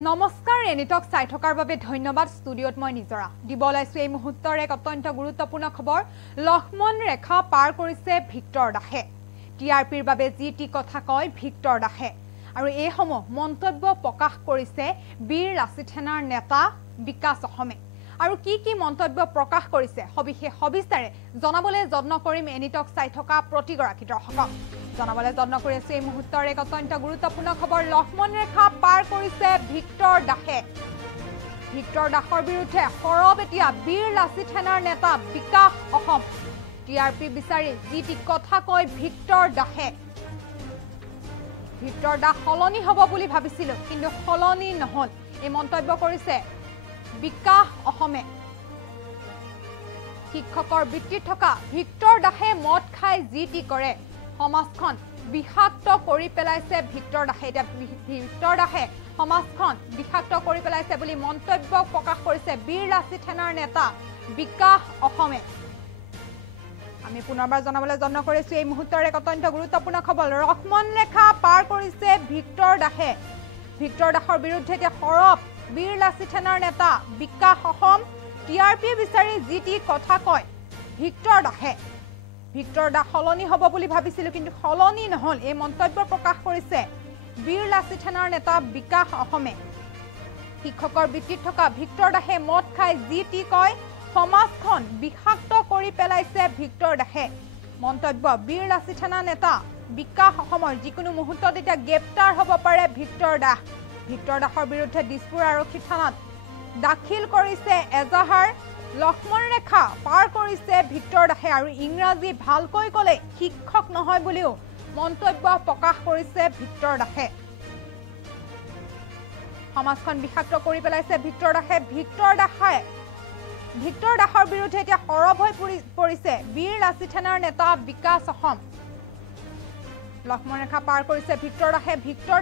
নমস্কাৰ এনিটক চাই থকাৰ বাবে ধন্যবাদ ষ্টুডিঅত মই নিজৰা দিব লাইছো এই মুহূৰ্তৰ এক অত্যন্ত গুৰুত্বপূৰ্ণ খবৰ লক্ষ্মণ ৰেখা পাৰ কৰিছে ভিক্টৰ দাসে টিআৰপিৰ বাবে জিটি কথা কয় ভিক্টৰ দাসে আৰু এই সমূহ মন্তব্য প্ৰকাশ কৰিছে বীৰ লাচিত সেনাৰ নেতা বিকাশ অসমে আৰু কি মন্তব্য প্ৰকাশ কৰিছে সবিস্তাৰে জনাবলৈ যত্ন কৰিম এনিটক চাই থকা প্ৰতিগৰাকী দৰ্শকক জনাবলৈ যত্ন কৰি আছে এই মুহূৰ্তৰ এক অত্যন্ত গুৰুত্বপূৰ্ণ খবৰ লক্ষ্মণ ৰেখা পাৰ কৰিছে ভিক্টৰ দাসে ভিক্টৰ দাসৰ বিৰুদ্ধে সৰব এতিয়া বীৰ লাচিত সেনাৰ নেতা বিকাশ অসম টিআৰপি বিচাৰি জিটি কথা কয় ভিক্টৰ দাসে ভিক্টৰ দাস সলনি হ'ব বুলি ভাবিছিল কিন্তু সলনি নহল এই মন্তব্য কৰিছে বিকাশ অসমে শিক্ষকৰ বৃত্তিত থকা ভিক্টৰ দাসে মদ খাই জিটি কৰে সমাজখন বিষাক্ত কৰি পেলাইছে ভিক্টৰ দাসে এটা ভিক্টৰ দাসে সমাজখন বিষাক্ত কৰি পেলাইছে বুলি মন্তব্য প্ৰকাশ কৰিছে বীৰ লাচিত সেনাৰ নেতা বিকাশ অসমে আমি পুনৰবাৰ জনাবলৈ যত্ন কৰিছো এই মুহূৰ্তৰ এক অত্যন্ত গুৰুত্বপূৰ্ণ খবৰ লক্ষ্মণ ৰেখা পাৰ কৰিছে ভিক্টৰ দাসৰ বিৰুদ্ধে এতিয়া সৰব বীৰ লাচিত সেনাৰ নেতা বিকাশ অসম টিআৰপি বিচাৰি জিটি কথা কয় ভিক্টৰ দাস সলনি হ'ব বুলি ভাবিছিল কিন্তু সলনি নহল এই মন্তব্য প্ৰকাশ কৰিছে বীৰ লাচিত সেনাৰ নেতা বিকাশ অসমে শিক্ষকৰ বৃত্তিত থকা ভিক্টৰ দাসে মদ খাই জিটি কয় সমাজখন বিষাক্ত কৰি পেলাইছে ভিক্টৰ দাসে মন্তব্য বীৰ লাচিত সেনা নেতা বিকাশ অসমৰ যিকোনো মুহূৰ্তত এতিয়া গ্ৰেপ্তাৰ হ'ব পাৰে ভিক্টৰ দাসৰ বিৰুদ্ধে দিছপুৰ আৰক্ষী থানাত দাখিল কৰিছে এজাহাৰ লক্ষ্মণ ৰেখা পাৰ কৰিছে ভিক্টৰ দাসে আৰু ইংৰাজী ভালকৈ ক'লে শিক্ষক নহয় বুলিও মন্তব্য প্ৰকাশ কৰিছে ভিক্টৰ দাসে সমাজখন বিষাক্ত কৰি পেলাইছে ভিক্টৰ দাসৰ বিৰুদ্ধে এতিয়া সৰব হৈ পৰিছে বীৰ লাচিত সেনাৰ নেতা বিকাশ অসম লক্ষ্মণ ৰেখা পাৰ কৰিছে ভিক্টৰ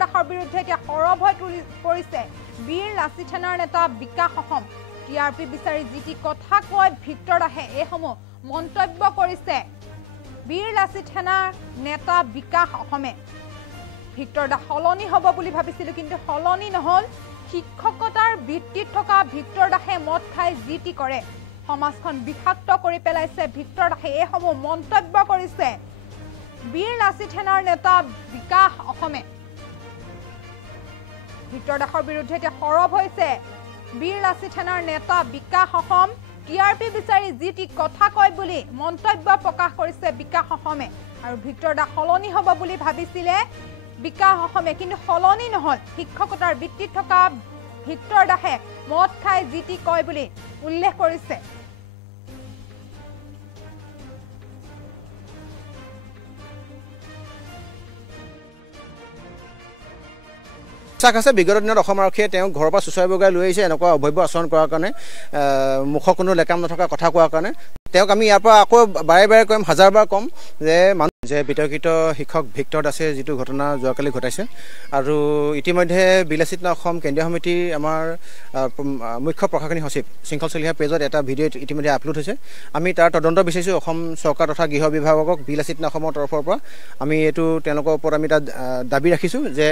দাসৰ বিৰুদ্ধে এতিয়া সৰব হৈ পৰিছে বীৰ লাচিত সেনাৰ নেতা বিকাশ অসম টিআৰপি বিচাৰি জিটি কথা কয় ভিক্টৰ দাসে এইসমূহ মন্তব্য কৰিছে বীৰ লাচিত সেনাৰ নেতা বিকাশ অসমে ভিক্টৰ দাস সলনি হ'ব বুলি ভাবিছিল কিন্তু সলনি নহল শিক্ষকতাৰ বৃত্তিত থকা ভিক্টৰ দাসে মদ খাই জিটি কৰে সমাজখন বিষাক্ত কৰি পেলাইছে ভিক্টৰ দাসে এইসমূহ মন্তব্য কৰিছে বীৰ লাচিত সেনাৰ নেতা বিকাশ অসমে ভিক্টৰ দাসৰ বিৰুদ্ধে এতিয়া সৰব হৈছে বীৰ লাচিত সেনাৰ নেতা বিকাশ অসম টিআৰপি বিচাৰি জিটি কথা কয় বুলি মন্তব্য প্ৰকাশ কৰিছে বিকাশ অসমে আৰু ভিক্টৰ দাস সলনি হ'ব বুলি ভাবিছিলে বিকাশ অসমে কিন্তু সলনি নহল শিক্ষকতাৰ বৃত্তিত থকা ভিক্টৰ দাসে মদ খাই জিটি কয় বুলি উল্লেখ কৰিছে আছে বিগত দিনত অসম আৰক্ষীয়ে তেওঁক ঘৰৰ পৰা চুচৰাই বগাই লৈ আহিছে এনেকুৱা অভব্য আচৰণ কৰাৰ কাৰণে মুখৰ কোনো লেকাম নথকা কথা কোৱাৰ কাৰণে তেওঁক আমি ইয়াৰ পৰা আকৌ বাৰে কম হাজাৰবাৰ কম যে বিতৰ্কিত শিক্ষক ভিক্টৰ দাসে যিটো ঘটনা যোৱাকালি ঘটাইছে আৰু ইতিমধ্যে বীৰ লাচিত সেনা অসম কেন্দ্ৰীয় সমিতিৰ আমাৰ মুখ্য প্ৰশাসনিক সচিব শৃংখল চলিহা পেজত এটা ভিডিঅ' ইতিমধ্যে আপলোড হৈছে আমি তাৰ তদন্ত বিচাৰিছোঁ অসম চৰকাৰ তথা গৃহ বিভাগক বীৰ লাচিত সেনা অসমৰ তৰফৰ পৰা আমি এইটো তেওঁলোকৰ ওপৰত আমি এটা দাবী ৰাখিছোঁ যে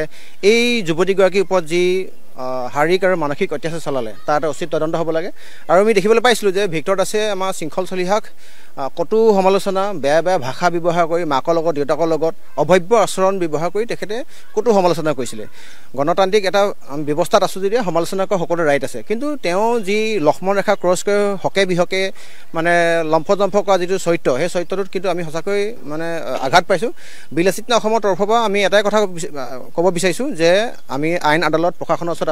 এই যুৱতীগৰাকীৰ ওপৰত যি শাৰীৰিক আৰু মানসিক অত্যাচাৰ চলালে তাৰ এটা উচিত তদন্ত হ'ব লাগে আৰু আমি দেখিবলৈ পাইছিলোঁ যে ভিক্টৰ দাসে আমাৰ শৃংখল চলিহাক কটু সমালোচনা বেয়া ভাষা ব্যৱহাৰ কৰি মাকৰ লগত দেউতাকৰ লগত অভব্য আচৰণ ব্যৱহাৰ কৰি তেখেতে কটু সমালোচনা কৰিছিলে গণতান্ত্ৰিক এটা ব্যৱস্থাত আছোঁ যদিও সমালোচনা কৰা সকলো ৰাইট আছে কিন্তু তেওঁ যি লক্ষ্মণ ৰেখা ক্ৰছ কৰি হকে বিহকে মানে লম্ফ কৰা যিটো চৰিত্ৰ সেই চৰিত্ৰটোত কিন্তু আমি সঁচাকৈ মানে আঘাত পাইছোঁ বীৰ লাচিত সেনা অসমৰ তৰফৰ পৰা আমি এটাই কথা ক'ব বিচাৰিছোঁ যে আমি আইন আদালত প্ৰশাসনৰ ওচৰত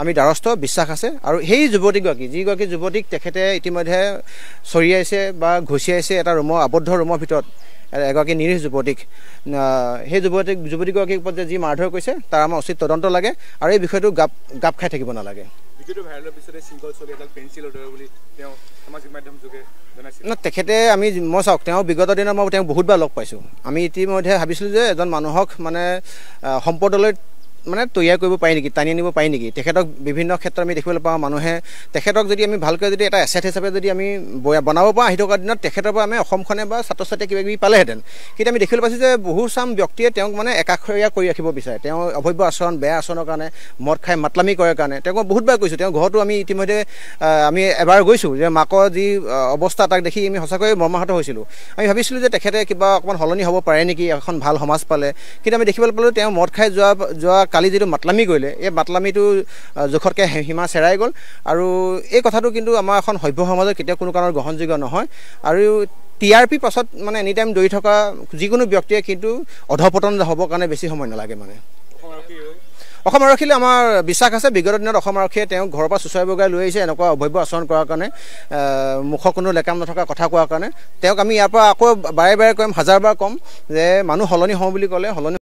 আমি দ্বাৰস্থ বিশ্বাস আছে আৰু সেই যিগৰাকী যুৱতীক তেখেতে ইতিমধ্যে চৰিয়াইছে বা ঘুচিয়াইছে এটা আবদ্ধ ৰুমৰ ভিতৰত এগৰাকী নিৰীহ যুৱতীক সেই যুৱতীগৰাকীৰ ওপৰত যি মাৰধৰ কৰিছে তাৰ আমাৰ উচিত তদন্ত লাগে আৰু এই বিষয়টো গাপ খাই থাকিব নালাগে তেখেতে মই চাওক তেওঁ বিগত দিনত মই তেওঁক বহুতবাৰ লগ পাইছোঁ আমি ইতিমধ্যে ভাবিছিলোঁ যে এজন মানুহক মানে সম্পদলৈ মানে তৈয়াৰ কৰিব পাৰি নেকি, টানি আনিব পাৰি নেকি। তেখেতক বিভিন্ন ক্ষেত্ৰত আমি দেখিবলৈ পাওঁ, মানুহে তেখেতক যদি আমি ভালকৈ যদি এটা এছেট হিচাপে যদি আমি বনাব পাৰোঁ, আহি থকা দিনত তেখেতৰ পৰা আমি অসমখনে বা ছাত্ৰ ছাত্ৰীয়ে কিবা কিবি পালেহেঁতেন। কিন্তু আমি দেখিবলৈ পাইছোঁ যে বহু চাম ব্যক্তিয়ে তেওঁক মানে একাষৰীয়া কৰি ৰাখিব বিচাৰে। তেওঁ অভব্য আচৰণ, বেয়া আচৰণৰ কাৰণে, মদ খাই মাতলামি কৰাৰ কাৰণে তেওঁক মই বহুতবাৰ কৈছোঁ। তেওঁ ঘৰতো আমি ইতিমধ্যে আমি এবাৰ গৈছোঁ, যে মাকৰ যি অৱস্থা তাক দেখি আমি সঁচাকৈয়ে মৰ্মাহত হৈছিলোঁ। আমি ভাবিছিলোঁ যে তেখেতে কিবা অকণমান সলনি হ'ব পাৰে নেকি, এখন ভাল সমাজ পালে। কিন্তু আমি দেখিবলৈ পালোঁ তেওঁ মদ খাই যোৱা কালি যিটো মাতলামি কৰিলে, এই মাতলামিটো জোখতকৈ সীমা চেৰাই গ'ল। আৰু এই কথাটো কিন্তু আমাৰ এখন সভ্য সমাজত কেতিয়াও কোনো কাৰণত গ্ৰহণযোগ্য নহয়। আৰু TRP পাছত মানে এনি টাইম দৌৰি থকা যিকোনো ব্যক্তিয়ে কিন্তু অধপতন হ'বৰ কাৰণে বেছি সময় নালাগে। মানে অসম আৰক্ষীলৈ আমাৰ বিশ্বাস আছে, বিগত দিনত অসম আৰক্ষীয়ে তেওঁক ঘৰৰ পৰা চুচৰাই বগাই লৈ আহিছে এনেকুৱা অভব্য আচৰণ কৰাৰ কাৰণে, মুখৰ কোনো লেকাম নথকা কথা কোৱাৰ কাৰণে। তেওঁক আমি ইয়াৰ পৰা আকৌ বাৰে বাৰে ক'ম, হাজাৰবাৰ ক'ম যে মানুহ সলনি হওঁ বুলি ক'লে সলনি